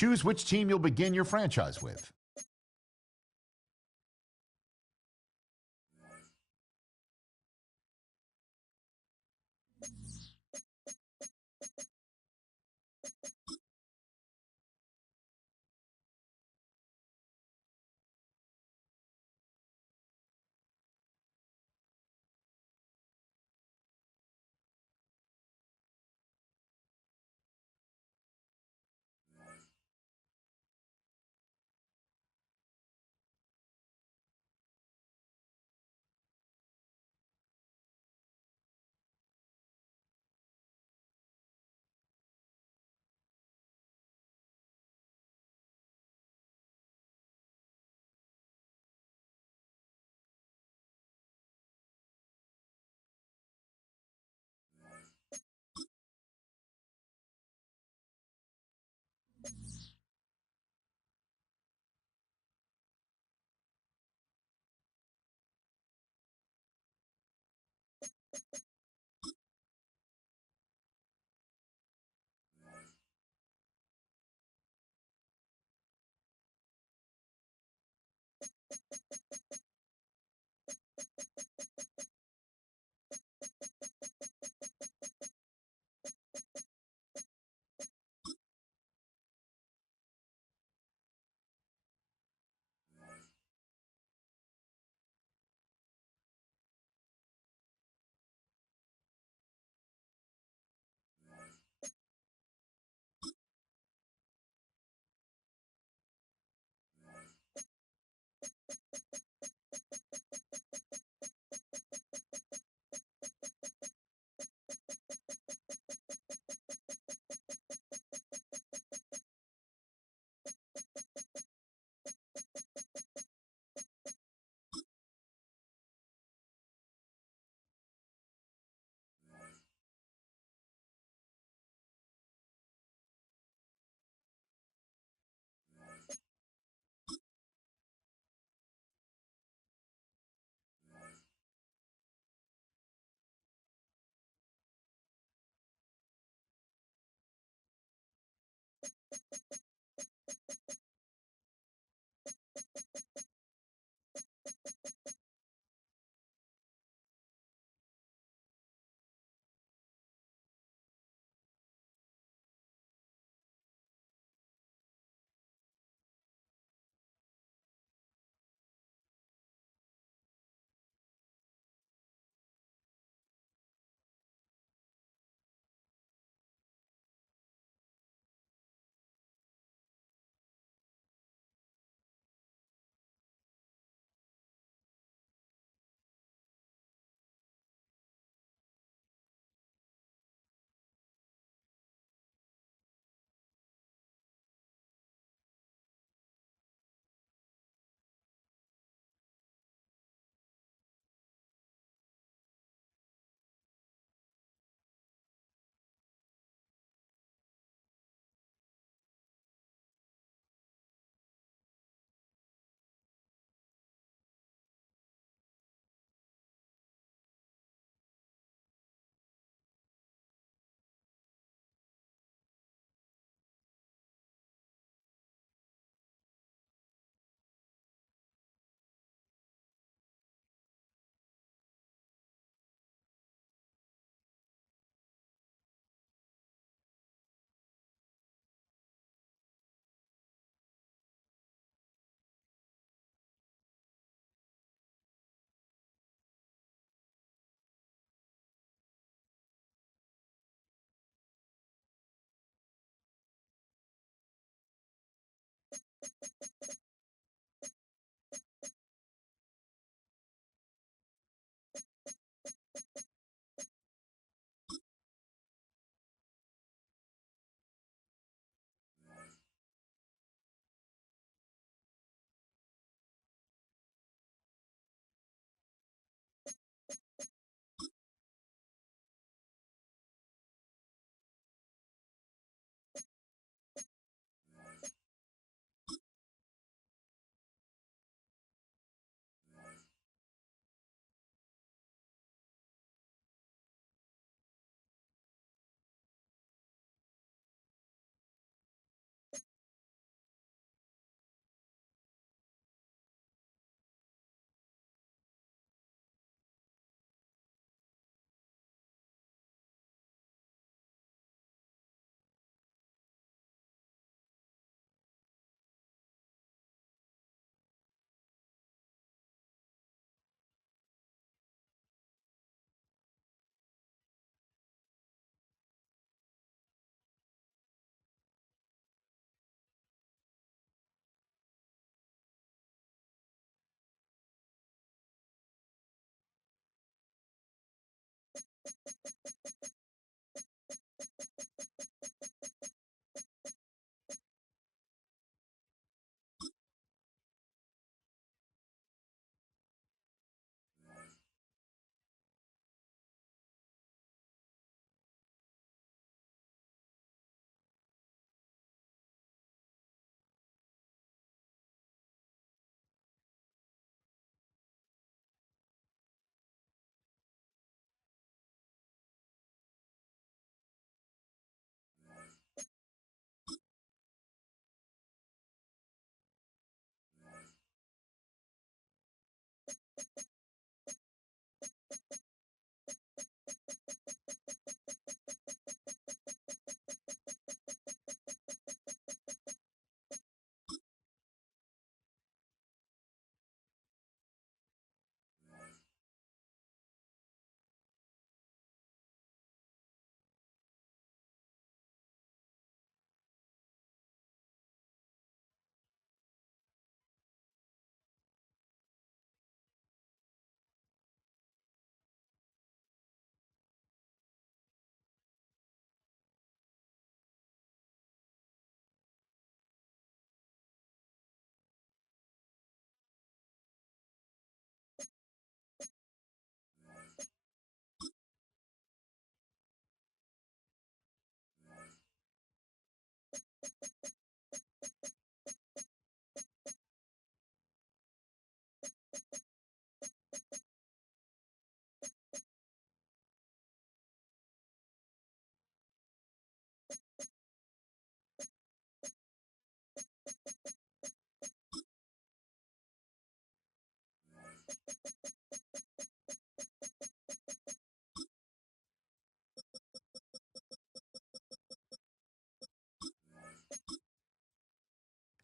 Choose which team you'll begin your franchise with.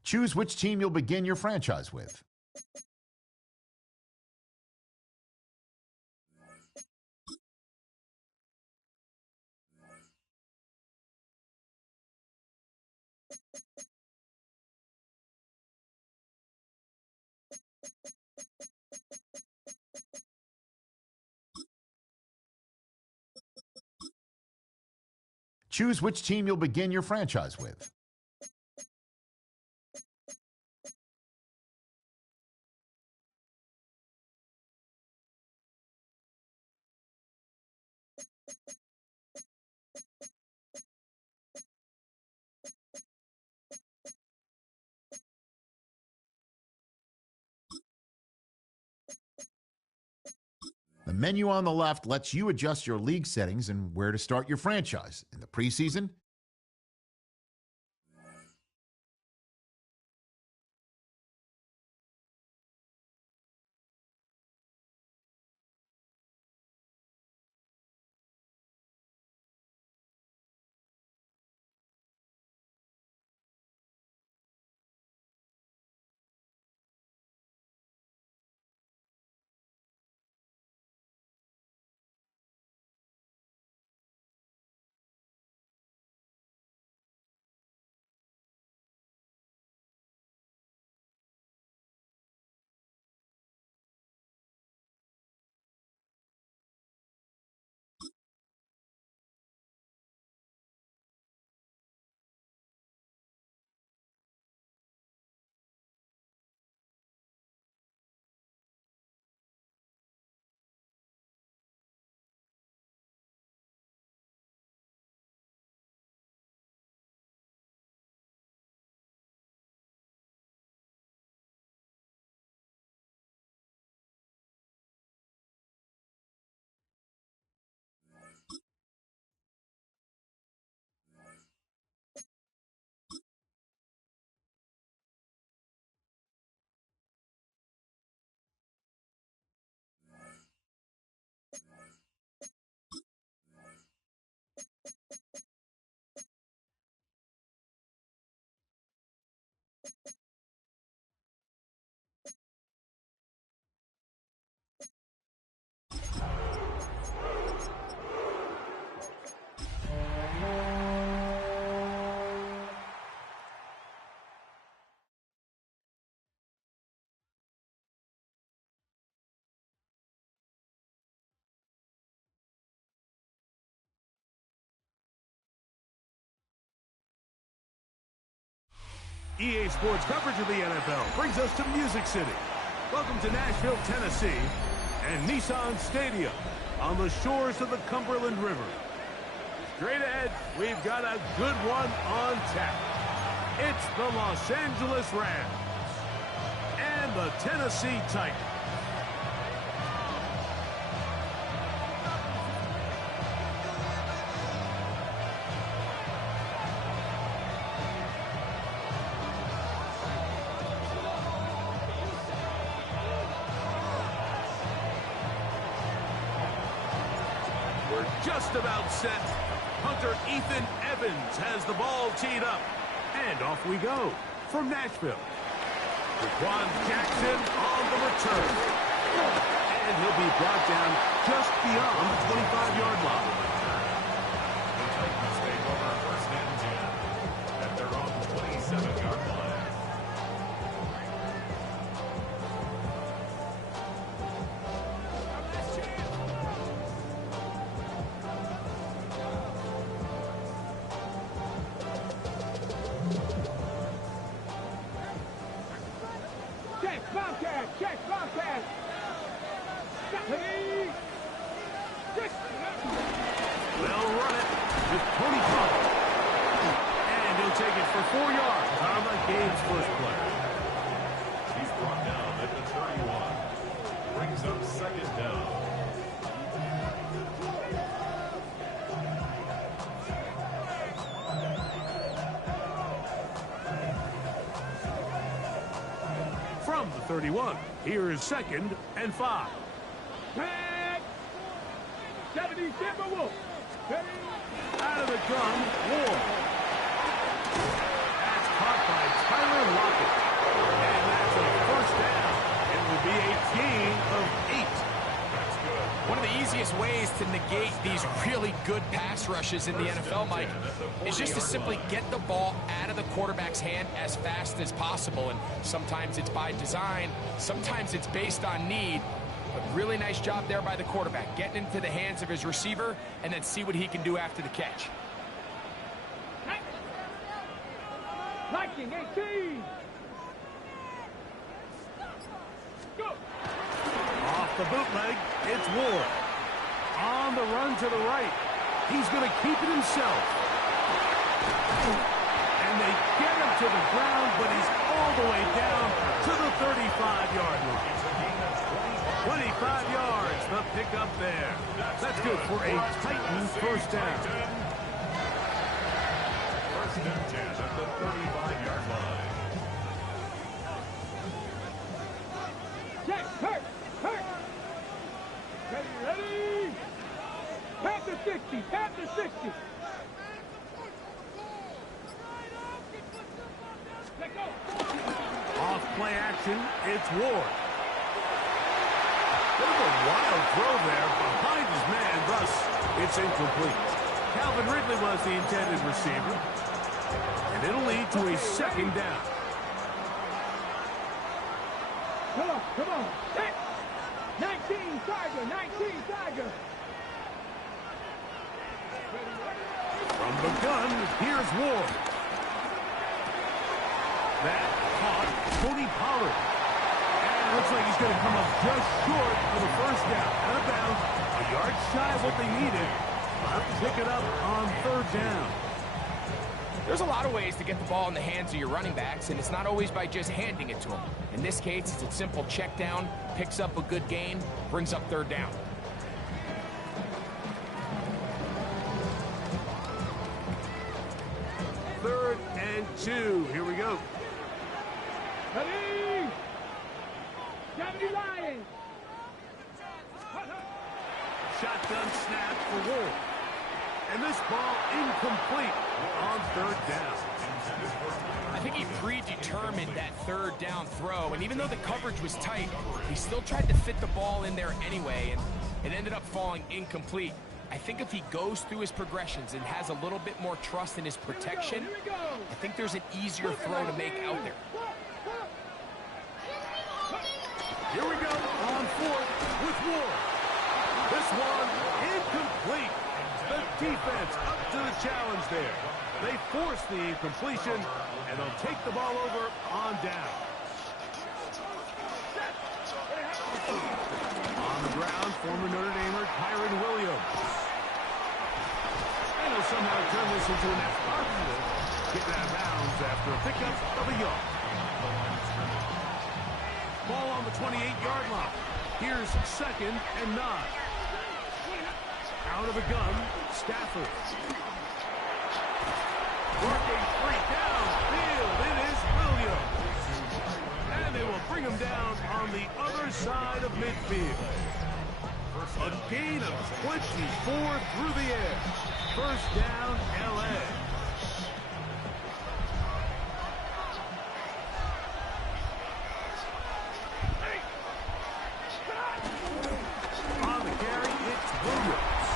Choose which team you'll begin your franchise with. Choose which team you'll begin your franchise with. The menu on the left lets you adjust your league settings and where to start your franchise in the preseason, EA Sports coverage of the NFL brings us to Music City. Welcome to Nashville, Tennessee, and Nissan Stadium on the shores of the Cumberland River. Straight ahead, we've got a good one on tap. It's the Los Angeles Rams and the Tennessee Titans. Just about set. Hunter Ethan Evans has the ball teed up. And off we go from Nashville. Jaquan Jackson on the return. And he'll be brought down just beyond the 25-yard line. The Titans take over first and 10 at their own 27-yard line. They'll run it with Tony Pollard. And he'll take it for 4 yards on the game's first play. He's brought down at the 31. Brings up second down. From the 31, here is 2nd and 5. 70 Timberwolves. Out of the gun, Ward. That's caught by Tyler Lockett. And that's a first down. It will be a gain of 8. That's good. One of the easiest ways to negate these really good pass rushes in the NFL, Mike, is just to simply get the ball out of the quarterback's hand as fast as possible. And sometimes it's by design, sometimes it's based on need. But really nice job there by the quarterback, getting into the hands of his receiver and then see what he can do after the catch. Liking 18. Go. Off the bootleg, it's Ward. On the run to the right. He's going to keep it himself. And they get him to the ground, but he's all the way down to the 35-yard line. 25 yards, the pickup there. That's good for a Titans first down. First and 10 at the 35-yard line. Check, hurt. Ready. Tap the 60, tap the 60. Let go. Off play action, it's Ward. Bit of a wild throw there behind his man, thus it's incomplete. Calvin Ridley was the intended receiver, and it'll lead to a second down. Come on. Set. 19 Tiger. From the gun, here's Ward. That caught Tony Pollard. Looks like he's going to come up just short of the first down. Out of bounds, a yard shy of what they needed. They'll pick it up on 3rd down. There's a lot of ways to get the ball in the hands of your running backs, and it's not always by just handing it to them. In this case, it's a simple check down, picks up a good gain, brings up 3rd down. Third and 2. Here we go. Ready. 70 Lions. Shotgun snap for Ward. And this ball incomplete on 3rd down. I think he predetermined that 3rd down throw, and even though the coverage was tight, he still tried to fit the ball in there anyway, and it ended up falling incomplete. I think if he goes through his progressions and has a little bit more trust in his protection, I think there's an easier throw to make out there. Here we go on 4th with Ward. This one incomplete. The defense up to the challenge there. They force the completion, and they'll take the ball over on down. On the ground, former Notre Damer Kyron Williams. And he'll somehow turn this into an positive. Getting out of bounds after a pickup of a yard. Ball on the 28-yard line. Here's 2nd and 9. Out of the gun, Stafford. Working free downfield. It is Williams. And they will bring him down on the other side of midfield. A gain of 24 through the air. First down, L.A. On the carry, it's Williams.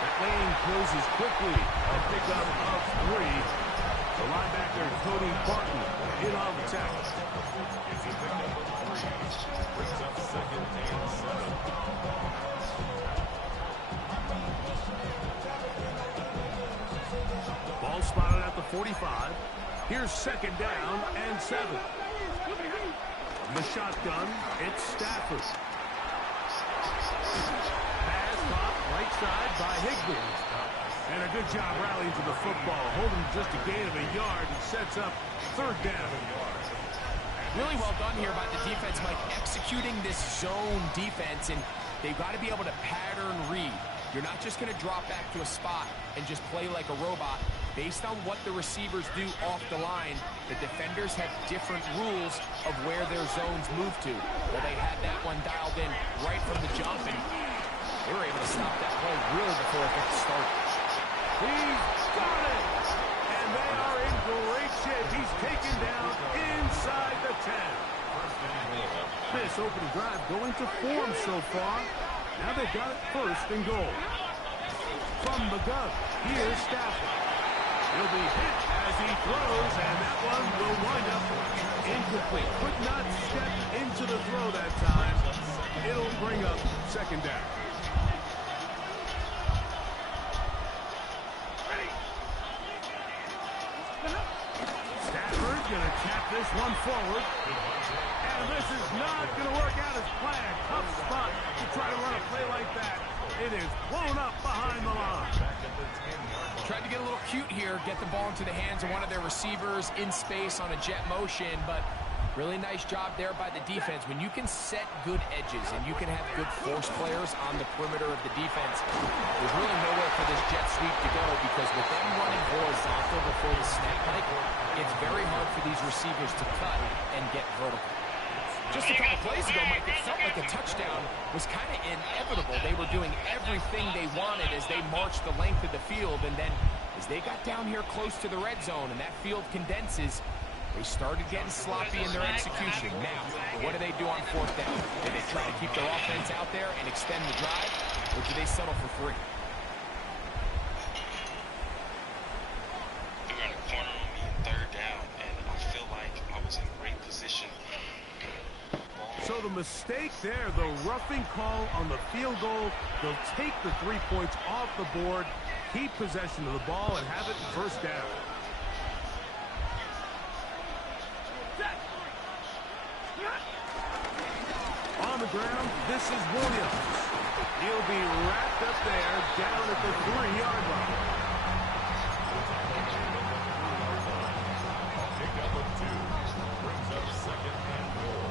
That lane closes quickly. A pickup of 3. The linebacker, Cody Barton, in on the tackle. It's a pickup of 3. Brings up 2nd and 7. Ball spotted at the 45. Here's 2nd down and 7. The shotgun, it's Stafford. Pass caught right side by Higbee. And a good job rallying to the football, holding just a gain of a yard and sets up 3rd down. Really well done here by the defense, Mike, executing this zone defense, and they've got to be able to pattern read. You're not just going to drop back to a spot and just play like a robot. Based on what the receivers do off the line, the defenders have different rules of where their zones move to. Well, they had that one dialed in right from the jump, and they were able to stop that play really before it got started. He's got it! And they are in great shape. He's taken down inside the 10. This opening drive going to form so far. Now they've got it 1st and goal. From the gun, here's Stafford. He'll be hit as he throws, and that one will wind up incomplete. Could not step into the throw that time. It'll bring up 2nd down. Stafford going to tap this one forward. And this is not going to work out as planned. Tough spot to try to run a play like that. It is blown up behind the line. Tried to get a little cute here, get the ball into the hands of one of their receivers in space on a jet motion, but really nice job there by the defense. When you can set good edges and you can have good force players on the perimeter of the defense, there's really nowhere for this jet sweep to go, because with them running horizontal before the snap, Mike, it's very hard for these receivers to cut and get vertical. Just a couple plays ago, Mike, it felt like a touchdown was kind of inevitable. They were doing everything they wanted as they marched the length of the field, and then as they got down here close to the red zone and that field condenses, they started getting sloppy in their execution. Now, what do they do on 4th down? Do they try to keep their offense out there and extend the drive, or do they settle for 3? They were in a corner on me in 3rd down, and I feel like I was in great position. So the mistake there, the roughing call on the field goal, they'll take the 3 points off the board, keep possession of the ball, and have it 1st down. On the ground, this is Williams. He'll be wrapped up there down at the 3-yard line. Pickup of 2. Brings up 2nd and goal.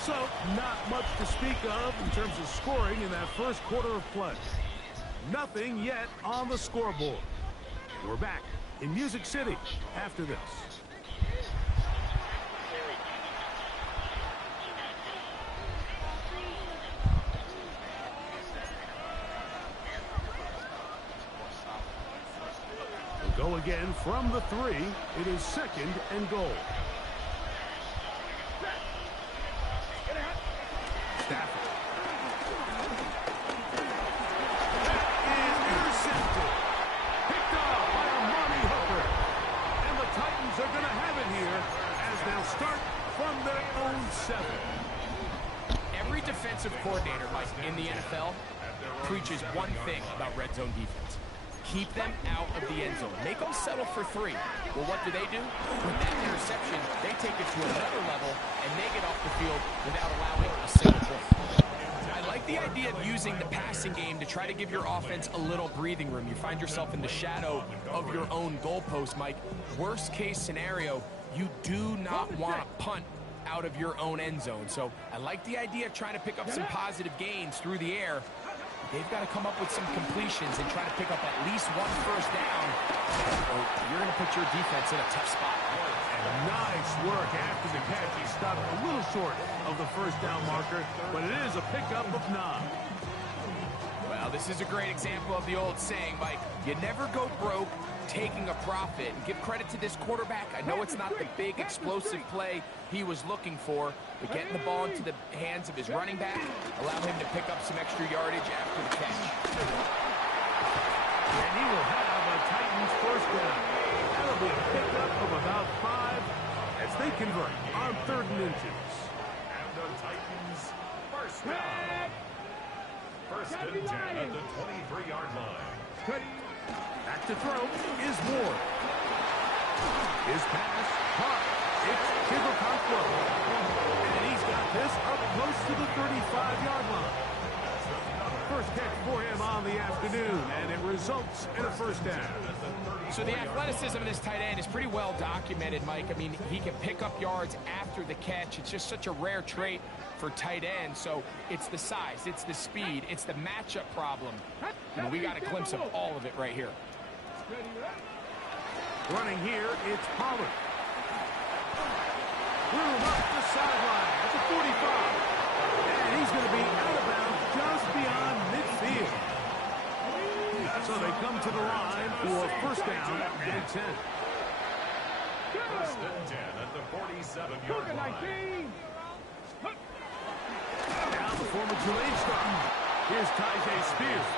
So, not much to speak of in terms of scoring in that first quarter of play. Nothing yet on the scoreboard. We're back in Music City after this. We'll go again from the 3. It is 2nd and goal. Stafford. That is intercepted. Picked off by Amani Hooker. And the Titans are going to have it here as they'll start from their own 7. Every defensive coordinator, Mike, in the NFL preaches one thing about red zone defense. Keep them out of the end zone. Make them settle for 3. Well, what do? With that interception, they take it to another level, and they get off the field without allowing a single point. I like the idea of using the passing game to try to give your offense a little breathing room. You find yourself in the shadow of your own goalpost, Mike. Worst case scenario, you do not want to punt out of your own end zone. So I like the idea of trying to pick up some positive gains through the air. They've got to come up with some completions and try to pick up at least 1 first down, or you're going to put your defense in a tough spot. Nice work after the catch. He stopped a little short of the first down marker, but it is a pickup of 9. Well, this is a great example of the old saying, Mike, you never go broke taking a profit. And give credit to this quarterback. I know it's not the big explosive play he was looking for, but getting the ball into the hands of his running back allowed him to pick up some extra yardage after the catch. And he will have a Titans first down. That'll be a pickup of about 5 as they convert on 3rd and inches. And the Titans first down. First and 10 at the 23-yard line. Back to throw is Ward. His pass caught. It's Kibble Conquo. And he's got this up close to the 35-yard line. First catch for him on the afternoon, and it results in a first down. So the athleticism of this tight end is pretty well documented, Mike. I mean, he can pick up yards after the catch. It's just such a rare trait for tight ends. So it's the size, it's the speed, it's the matchup problem. You know, we got a glimpse of all of it right here. Running here, it's Pollard. Room up the sideline at the 45. And he's going to be out of bounds just beyond midfield. So they come to the line for first down and 10. First and 10 at the 47-yard line. Now the former Tulane star. Here's Tyjae Spears.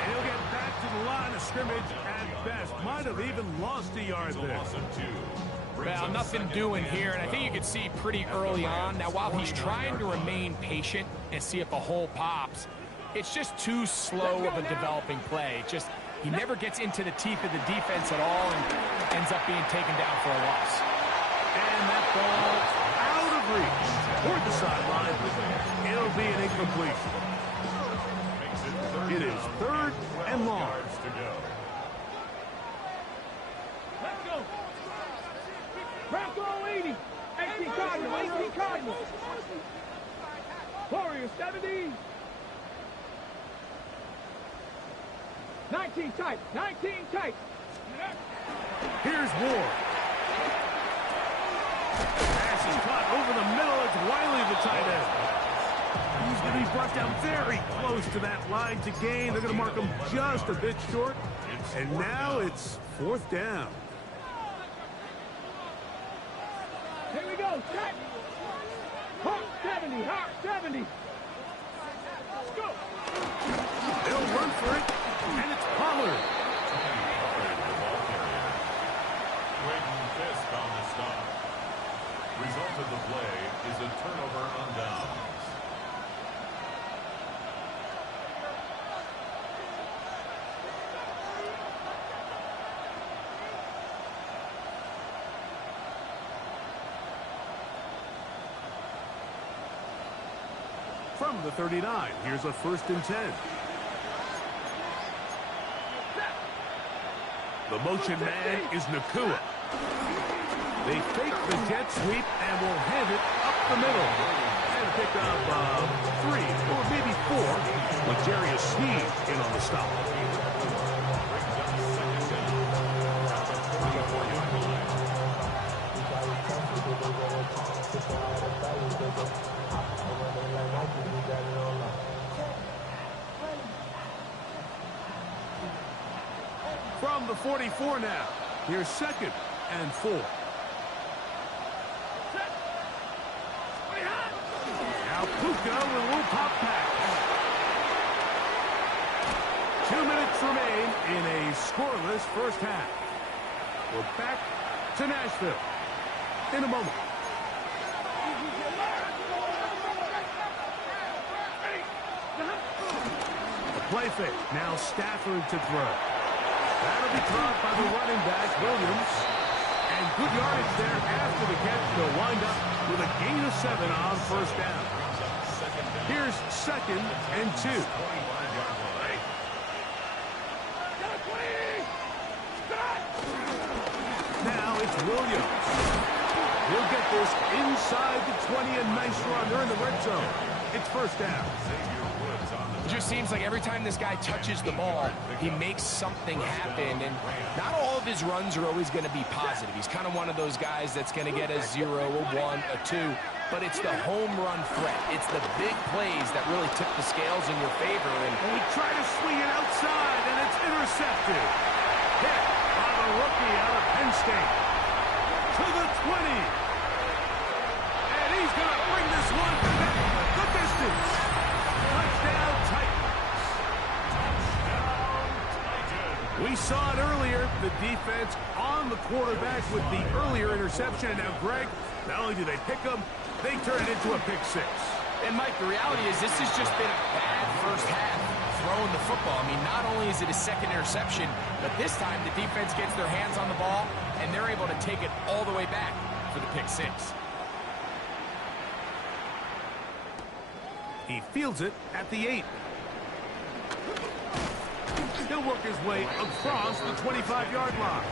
And he'll get back to the line of scrimmage at best. Might have even lost a yard there. Well, nothing doing here, and I think you can see pretty early on. Now, while he's trying to remain patient and see if a hole pops, it's just too slow of a developing play. He never gets into the teeth of the defense at all and ends up being taken down for a loss. And that ball out of reach toward the sideline. It'll be an incompletion. It is 3rd and long. Let's go. Bronco 80. 18 Cardinal. 18 Cardinal. Warriors 70. 19 tight. 19 tight. Here's Ward. Pass is caught over the middle. It's Wiley, the tight end. He's going to be brought down very close to that line to gain. They're going to mark him just a bit short. And now it's 4th down. Here we go. Set. Hawk 70. Hawk 70. Let's go. They'll run for it. And it's Pollard. Quentin Fisk on the stop. Result of the play is a turnover on downs. From the 39, here's a 1st and 10. The motion man is Nakua. They fake the jet sweep and will hand it up the middle. And pick up 3 or maybe 4 with Jarius Sneed in on the stop. From the 44 now, here's 2nd and 4. Now Puka with a little pop pass. 2 minutes remain in a scoreless first half. We're back to Nashville in a moment. play fake. Now Stafford to throw. That'll be caught by the running back, Williams. And good yardage there after the catch. They'll wind up with a gain of 7 on first down. Here's 2nd and 2. Now it's Williams. He'll get this inside the 20, a nice run. They're in the red zone. It's first down. It just seems like every time this guy touches the ball, he makes something happen, and not all of his runs are always going to be positive. He's kind of one of those guys that's going to get a 0, a 1, a 2, but it's the home run threat. It's the big plays that really tip the scales in your favor. And he tried to swing it outside, and it's intercepted. Hit by the rookie out of Penn State. To the 20. And he's going to bring this one back the distance. Touchdown, Titans. We saw it earlier, the defense on the quarterback with the earlier interception. And now, Greg, not only do they pick him, they turn it into a pick 6. And, Mike, the reality is this has just been a bad first half throwing the football. I mean, not only is it a second interception, but this time the defense gets their hands on the ball, and they're able to take it all the way back for the pick 6. He fields it at the 8. He'll work his way across the 25-yard line.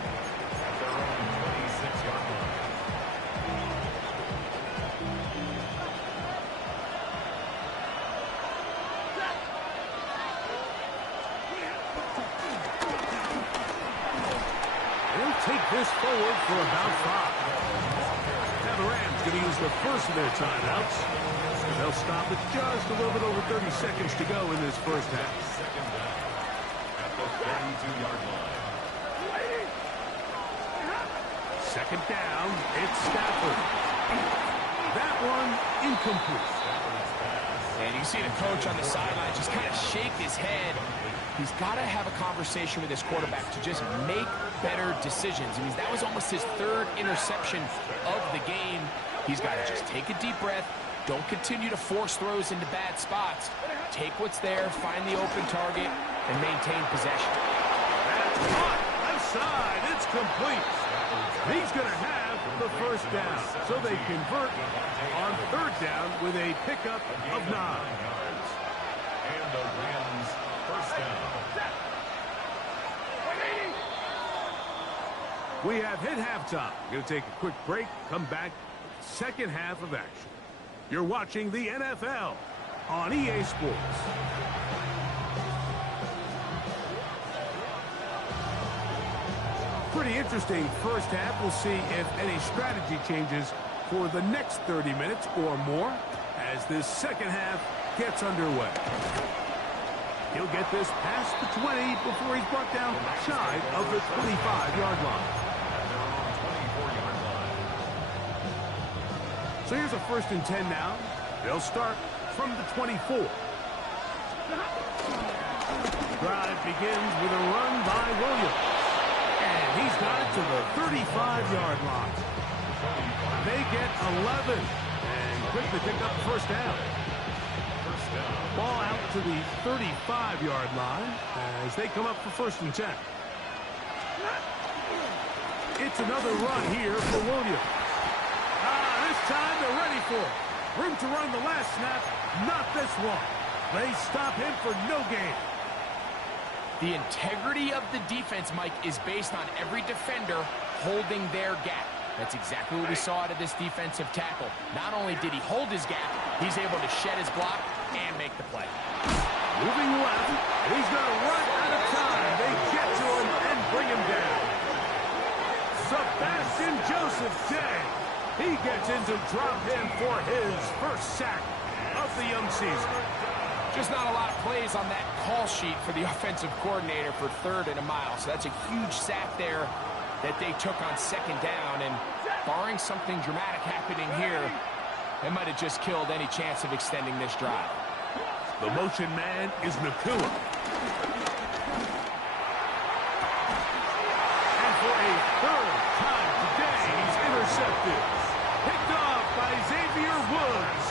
He'll take this forward for about 5. Now the Rams going to use the first of their timeouts. They'll stop it just a little bit over 30 seconds to go in this first half. Second down at the 32-yard line. Second down, it's Stafford. That one incomplete. And you see the coach on the sideline just kind of shake his head. He's got to have a conversation with his quarterback to just make better decisions. I mean, that was almost his 3rd interception of the game. He's got to just take a deep breath. Don't continue to force throws into bad spots. Take what's there, find the open target, and maintain possession. That's caught. Left side. It's complete. He's going to have the first down. So they convert on 3rd down with a pickup of 9. And the Rams first down. We have hit halftime. Going to take a quick break. Come back. Second half of action. You're watching the NFL on EA Sports. Pretty interesting first half. We'll see if any strategy changes for the next 30 minutes or more as this second half gets underway. He'll get this past the 20 before he's brought down shy of the 25-yard line. So here's a 1st and 10 now. They'll start from the 24. Drive begins with a run by Williams. And he's got it to the 35-yard line. They get 11 and quickly pick up the first down. Ball out to the 35-yard line as they come up for 1st and 10. It's another run here for Williams. This time they're ready for it. Room to run the last snap, not this one. They stop him for no gain. The integrity of the defense, Mike, is based on every defender holding their gap. That's exactly what we saw out of this defensive tackle. Not only did he hold his gap, he's able to shed his block and make the play. Moving left, he's going to run out of time. They get to him and bring him down. Sebastian Joseph Day. He gets in to drop him for his first sack of the young season. Just not a lot of plays on that call sheet for the offensive coordinator for 3rd and a mile. So that's a huge sack there that they took on 2nd down. And barring something dramatic happening here, it might have just killed any chance of extending this drive. The motion man is Nakua. And for a 3rd time today, he's intercepted. Picked off by Xavier Woods.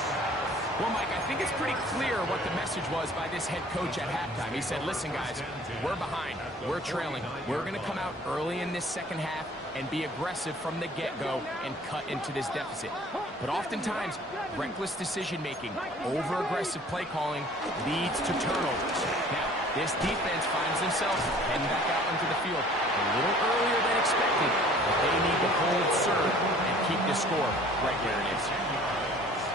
Well, Mike, I think it's pretty clear what the message message was by this head coach at halftime. He said, listen, guys, we're behind. We're trailing. We're going to come out early in this second half and be aggressive from the get-go and cut into this deficit. But oftentimes, reckless decision-making, over-aggressive play calling leads to turnovers. Now, this defense finds themselves heading back out into the field a little earlier than expected, but they need to hold serve and keep the score right where it is.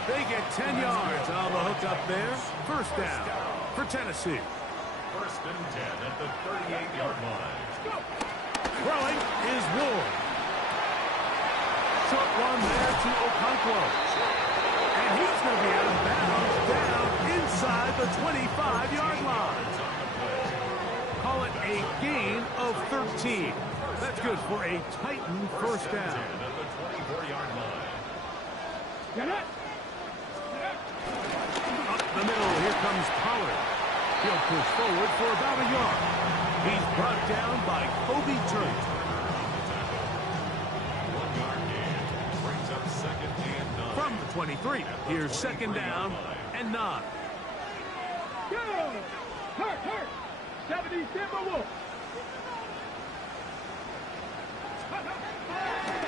They get 10 yards on the hook up there. First down for Tennessee. First and 10 at the 38-yard line. Throwing is Ward. Short one there to Okonkwo. And he's going to be out of bounds down inside the 25-yard line. Call it a gain of 13. That's good for a Titan first down. At the 24-yard line. Get it. Up the middle, here comes Pollard. He'll push forward for about a yard. He's brought down by Kobe Turner. 1 yard gain. Brings up second and 9. From the 23, here's second down and 9. Go. Hurt. 70 Timberwolves.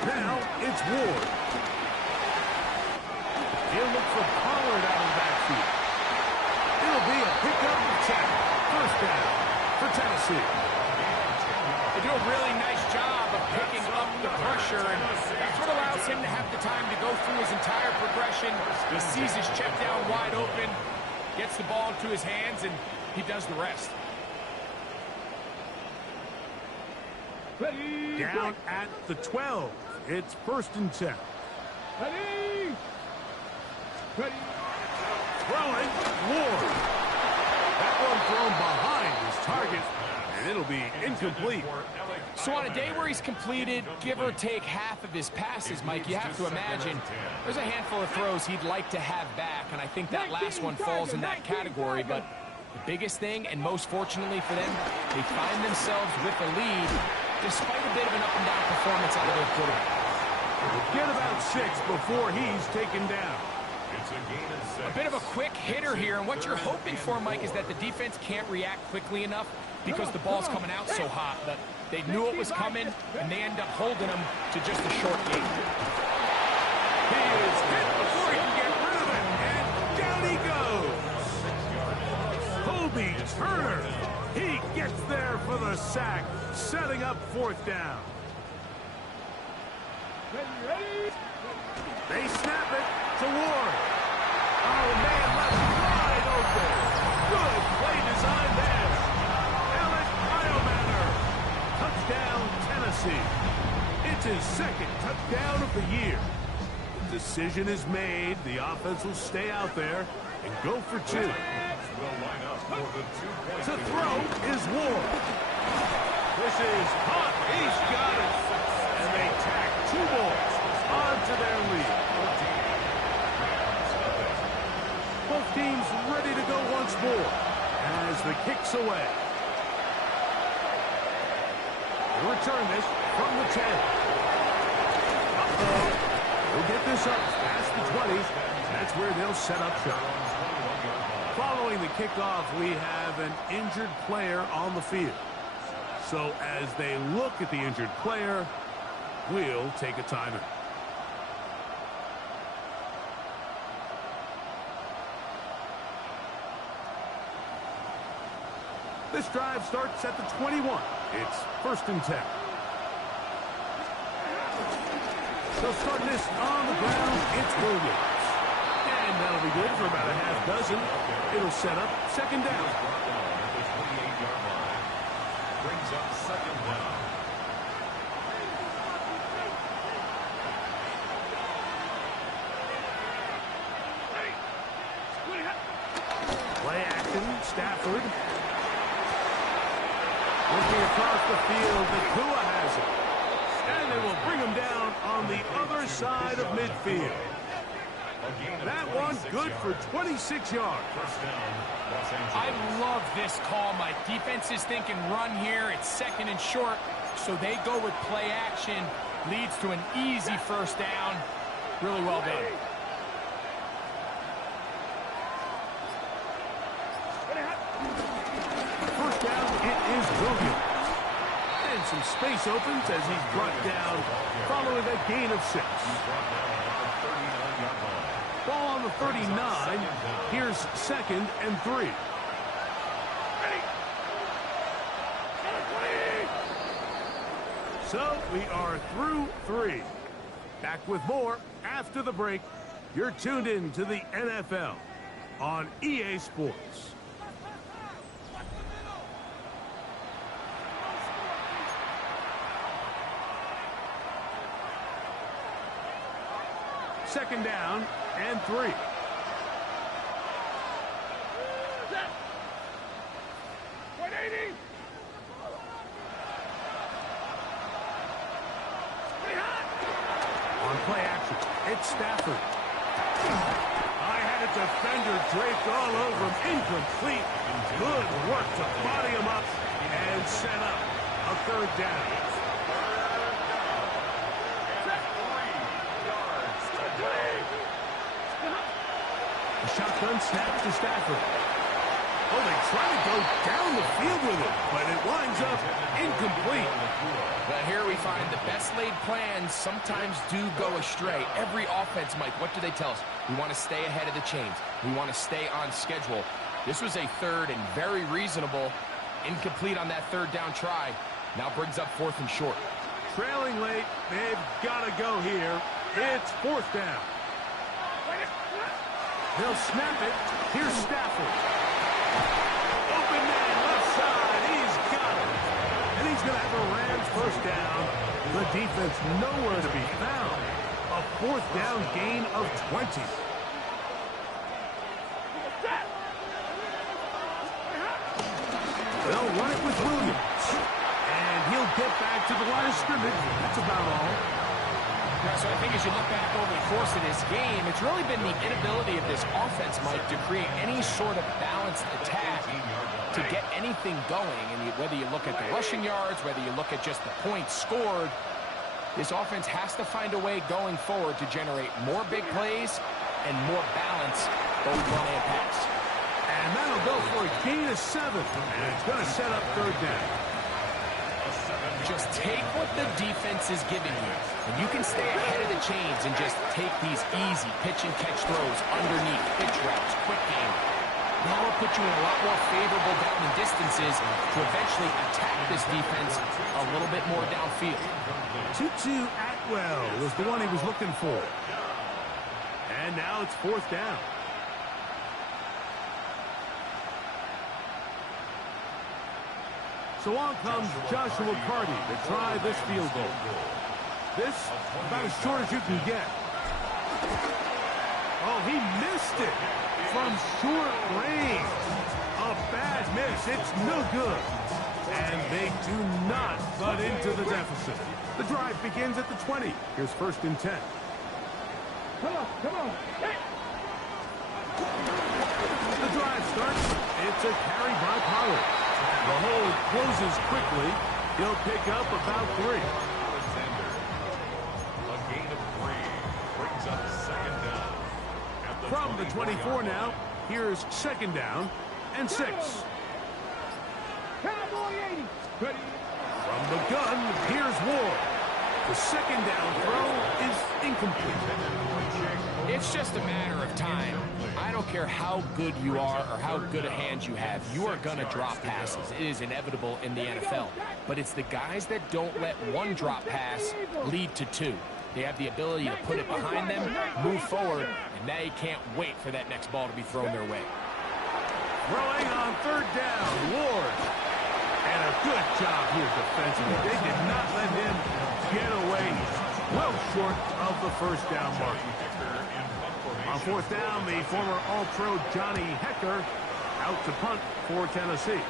Now it's Ward. He'll look for Pollard out of the backfield. It'll be a pickup of 10. First down for Tennessee. They do a really nice job of picking up the pressure, and that's what allows him to have the time to go through his entire progression. He sees his check down wide open, gets the ball into his hands, and he does the rest. Ready. Down at the 12. It's first and 10. Ready. Ready. Throwing, Ward. That one thrown behind his target, and it'll be incomplete. So on a day where he's completed, give or take half of his passes, Mike, you have to imagine there's a handful of throws he'd like to have back, and I think that last one falls in that category. But the biggest thing, and most fortunately for them, they find themselves with a lead despite a bit of an up-and-down performance out of their quarterback. Get about 6 before he's taken down. It's a gain of 6. A bit of a quick hitter here, and what you're hoping for, Mike, is that the defense can't react quickly enough because the ball's coming out so hot. But they knew it was coming, and they end up holding them to just a short gain. He is hit before he can get rid of it, and down he goes. Kobe Turner, he gets there for the sack, setting up fourth down. Ready. They snap it to Ward. Oh, man, left wide open. Good play design there. Alec Iomanner. Touchdown, Tennessee. It's his second touchdown of the year. The decision is made. The offense will stay out there and go for 2. Will line up for the 2-point To throw is Ward. This is hot. He's got it. And they tack 2 balls onto their lead. Both teams ready to go once more as the kick's away. They'll return this from the 10. Uh-oh. We'll get this up past the 20s. That's where they'll set up shop. Following the kickoff, we have an injured player on the field. So as they look at the injured player, we'll take a timeout. This drive starts at the 21. It's first and 10. So starting this on the ground, it's Williams. And that'll be good for about a half dozen. It'll set up second down. At the 28-yard line. Brings up second down. Play action, Stafford. Looking across the field, Nakua has it. And they will bring him down on the other side of midfield. That one good for 26 yards. First down, Los Angeles. I love this call, Mike. Defense is thinking run here. It's second and short, so they go with play action. Leads to an easy first down. Really well done. is Williams. And some space opens as he's brought down following a gain of 6. Ball on the 39. Here's 2nd and 3. So we are through 3. Back with more after the break. You're tuned in to the NFL on EA Sports. Second down and 3. On play action, it's Stafford. I had a defender draped all over him. Incomplete. Good work to body him up and set up a 3rd down. Shotgun snap to Stafford. Oh, they try to go down the field with it, but it winds up incomplete. Well, here we find the best laid plans sometimes do go astray. Every offense, Mike, what do they tell us? We want to stay ahead of the chains. We want to stay on schedule. This was a 3rd and very reasonable. Incomplete on that 3rd down try. Now brings up 4th and short. Trailing late, they've got to go here. It's 4th down. They'll snap it. Here's Stafford. Open man, left side. He's got it. And he's going to have a Rams 1st down. The defense nowhere to be found. A 4th down gain of 20. They'll run it with Williams. And he'll get back to the line of scrimmage. That's about all. Yeah, so I think as you look back over the course of this game, it's really been the inability of this offense, Mike, to create any sort of balanced attack to get anything going. And whether you look at the rushing yards, whether you look at just the points scored, this offense has to find a way going forward to generate more big plays and more balance, both run and pass. And that'll go for a gain of 7. And it's going to set up 3rd down. Just take what the defense is giving you, and you can stay ahead of the chains and just take these easy pitch and catch throws underneath, pitch routes, quick game. Now it'll put you in a lot more favorable down and distances to eventually attack this defense a little bit more downfield. Tutu Atwell was the one he was looking for. And now it's 4th down. So on comes Joshua Carty to try this field goal. This, about as short as you can get. Oh, he missed it from short range. A bad miss. It's no good. And they do not cut into the deficit. The drive begins at the 20. Here's 1st and 10. Come on. Hey. The drive starts. It's a carry by Pollard. The hole closes quickly. He'll pick up about 3. A gain of 3 brings up 2nd down. From the 24 now, here's 2nd down and 6. Cowboy 80. Ready. From the gun, here's Ward. The 2nd down throw is incomplete. It's just a matter of time. I don't care how good you are or how good a hand you have. You are going to drop passes. It is inevitable in the NFL. But it's the guys that don't let one drop pass lead to 2. They have the ability to put it behind them, move forward, and they can't wait for that next ball to be thrown their way. Throwing on 3rd down, Ward. And a good job here defensively. They did not let him get away well short of the 1st down mark. On 4th down, the former All-Pro Johnny Hecker out to punt for Tennessee.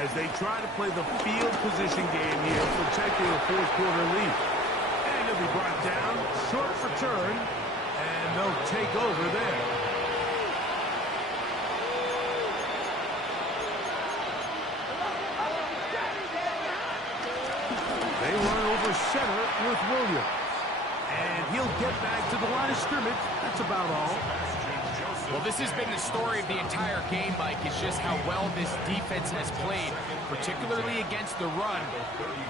As they try to play the field position game here, protecting a 4th quarter lead. And he'll be brought down, short return, and they'll take over there. They run over center with Williams. And he'll get back to the line of scrimmage. That's about all. Well, this has been the story of the entire game, Mike. It's just how well this defense has played, particularly against the run.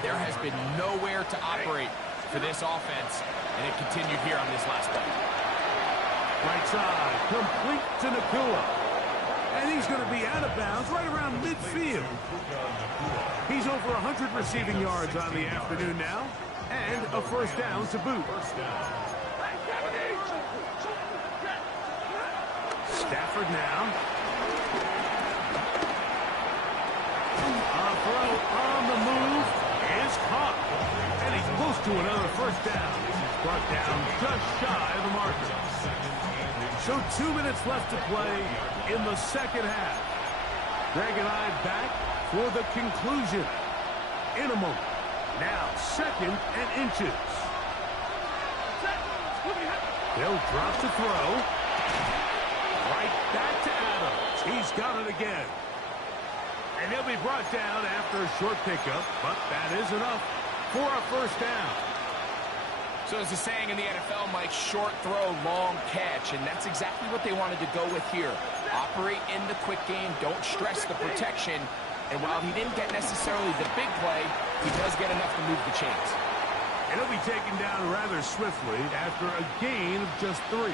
There has been nowhere to operate for this offense, and it continued here on this last play. Right side, complete to Nakua. And he's going to be out of bounds right around midfield. He's over 100 receiving yards on the afternoon now, and a first down to boot. Stafford now. A throw on the move is caught. And he's close to another first down. He's brought down just shy of the marker. So 2 minutes left to play in the second half. Greg and I back for the conclusion in a moment. Now, 2nd and inches. They'll drop to throw. Right back to Adams. He's got it again. And he'll be brought down after a short pickup, but that is enough for a first down. So as the saying in the NFL, Mike, short throw, long catch, and that's exactly what they wanted to go with here. Operate in the quick game, don't stress the protection, and while he didn't get necessarily the big play, he does get enough to move the chains. And he'll be taken down rather swiftly after a gain of just 3.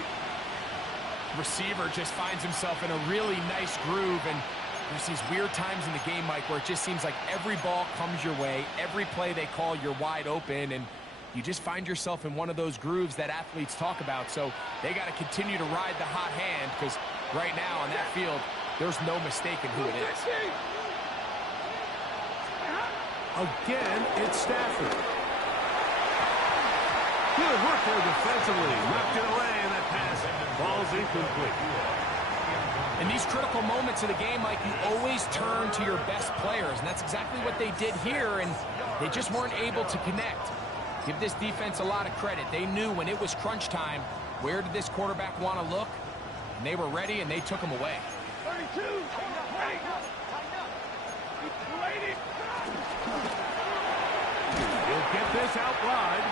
Receiver just finds himself in a really nice groove, and there's these weird times in the game, Mike, where it just seems like every ball comes your way, every play they call, you're wide open, and you just find yourself in one of those grooves that athletes talk about. So they got to continue to ride the hot hand, because right now on that field, there's no mistaking who it is. Again, it's Stafford. Good work there defensively. Knocked it away, and that pass falls incomplete. In these critical moments of the game, Mike, you always turn to your best players, and that's exactly what they did here, and they just weren't able to connect. Give this defense a lot of credit. They knew when it was crunch time, where did this quarterback want to look? And they were ready, and they took him away. 32. He'll get this out wide.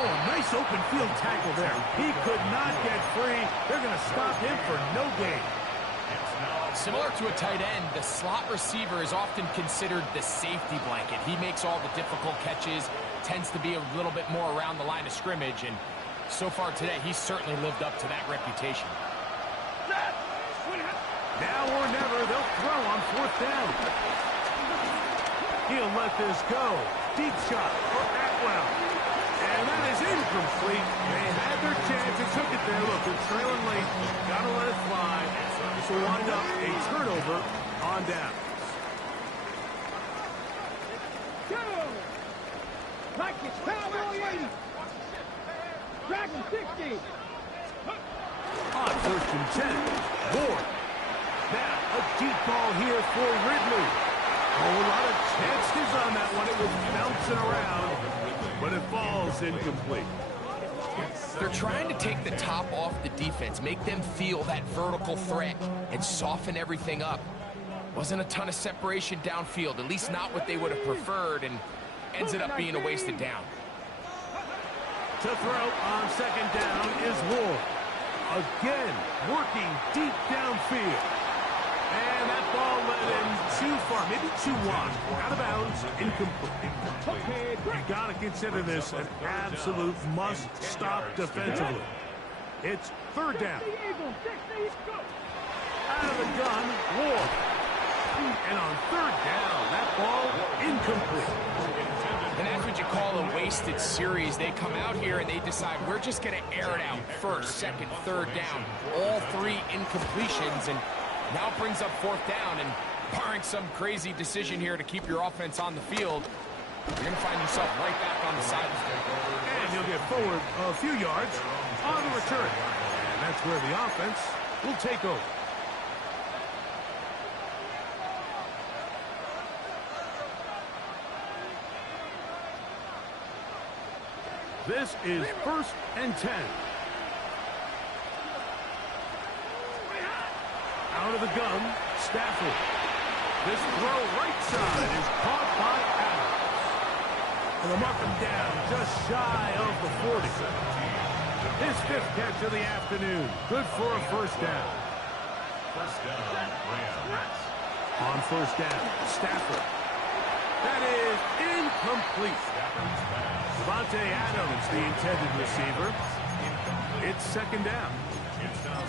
Oh, a nice open field tackle there. He could not get free. They're going to stop him for no gain. Similar to a tight end, the slot receiver is often considered the safety blanket. He makes all the difficult catches, tends to be a little bit more around the line of scrimmage, and so far today, he's certainly lived up to that reputation. Now or never, they'll throw on 4th down. He'll let this go. Deep shot for Atwell. And that is incomplete. They had their chance and took it there. Look, they're trailing late. Got to let it fly. This will wind up a turnover on down. Like it's Cowboy 80. Dragon 60. On 1st and 10. Ward. Now, a deep ball here for Ridley. Oh, a lot of chances on that one. It was bouncing around, but it falls incomplete. They're trying to take the top off the defense, make them feel that vertical threat, and soften everything up. Wasn't a ton of separation downfield, at least not what they would have preferred, and ended up being a wasted down. To throw on 2nd down is Ward. Again, working deep downfield. And that ball led in too far, maybe too wide. Out of bounds, incomplete. You got to consider this an absolute must-stop defensively. It's 3rd down. Out of the gun, Ward. And on 3rd down, that ball incomplete. And that's what you call a wasted series. They come out here and they decide, we're just going to air it out. 1st, 2nd, 3rd down. All 3 incompletions, and now it brings up 4th down, and barring some crazy decision here to keep your offense on the field, you're going to find yourself right back on the sideline. And you'll get forward a few yards on the return. And that's where the offense will take over. This is 1st and 10. Out of the gun, Stafford. This throw right side is caught by Adams. And they'll mark him down just shy of the 40. His 5th catch of the afternoon. Good for a first down. First down, Rams. On first down, Stafford. That is incomplete. Stafford's pass. Devontae Adams, the intended receiver. It's second down.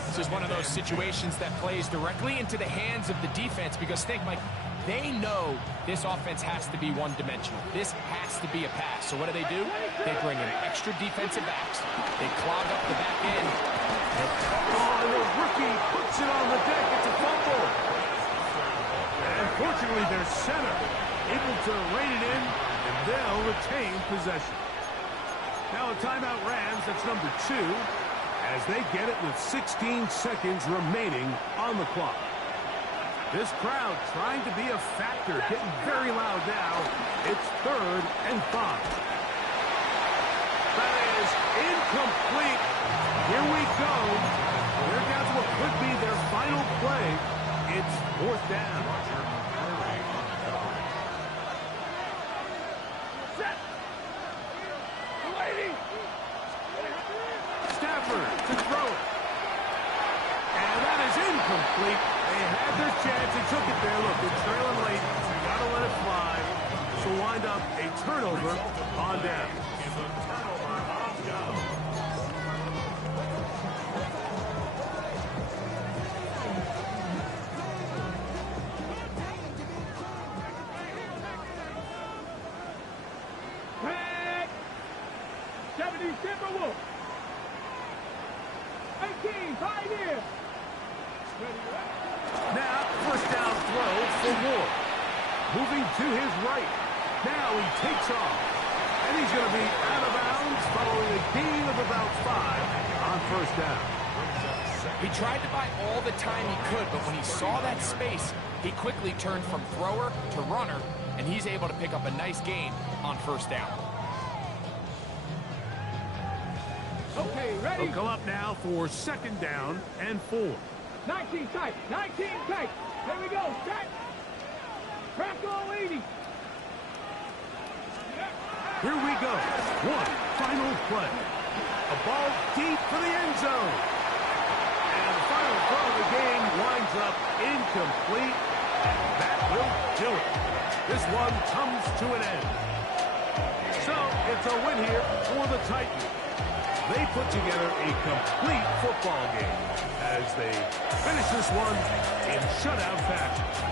This is one of those situations that plays directly into the hands of the defense because think, Mike, they know this offense has to be one-dimensional. This has to be a pass. So what do? They bring in extra defensive backs. They clog up the back end. Oh, and the rookie puts it on the deck. It's a fumble. And fortunately, their center able to rein it in, and they'll retain possession. Now a timeout Rams, that's number 2, as they get it with 16 seconds remaining on the clock. This crowd trying to be a factor, getting very loud now. It's 3rd and 5. That is incomplete. Here we go. They're down to what could be their final play. It's 4th down. Stafford to throw it. And that is incomplete. They had their chance. They took it there. Look, they're trailing late. You got to let it fly. So wind up a turnover on down. Red. 70 Timberwolves. 18, Pioneer. Now, first down throw for Ward. Moving to his right. Now he takes off. And he's going to be out of bounds following a gain of about 5 on first down. He tried to buy all the time he could, but when he saw that space, he quickly turned from thrower to runner, and he's able to pick up a nice gain on first down. Okay, ready? They'll come up now for second down and 4. 19 tight. 19 tight. Here we go. Set. Crack all 80. Here we go. One final play. A ball deep for the end zone. And the final throw of the game winds up incomplete. And that will do it. This one comes to an end. So it's a win here for the Titans. They put together a complete football game as they finish this one in shutout fashion.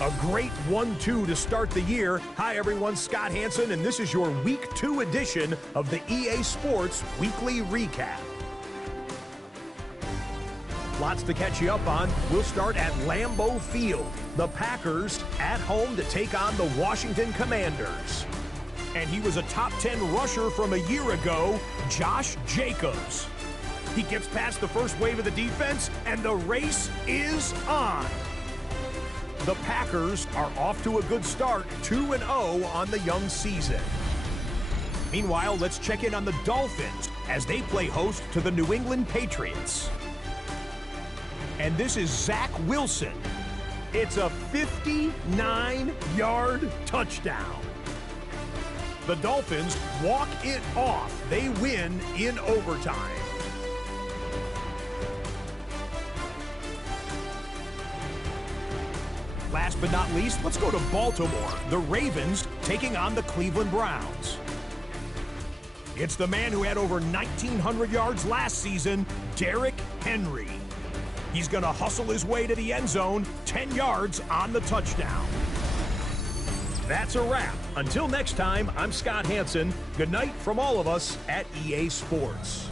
A great 1-2 to start the year. Hi, everyone. Scott Hansen, and this is your Week 2 edition of the EA Sports Weekly Recap. Lots to catch you up on. We'll start at Lambeau Field. The Packers at home to take on the Washington Commanders. And he was a top 10 rusher from a year ago, Josh Jacobs. He gets past the first wave of the defense, and the race is on. The Packers are off to a good start, 2-0 on the young season. Meanwhile, let's check in on the Dolphins as they play host to the New England Patriots. And this is Zach Wilson. It's a 59-yard touchdown. The Dolphins walk it off. They win in overtime. Last but not least, let's go to Baltimore. The Ravens taking on the Cleveland Browns. It's the man who had over 1,900 yards last season, Derrick Henry. He's going to hustle his way to the end zone, 10 yards on the touchdown. That's a wrap. Until next time, I'm Scott Hansen. Good night from all of us at EA Sports.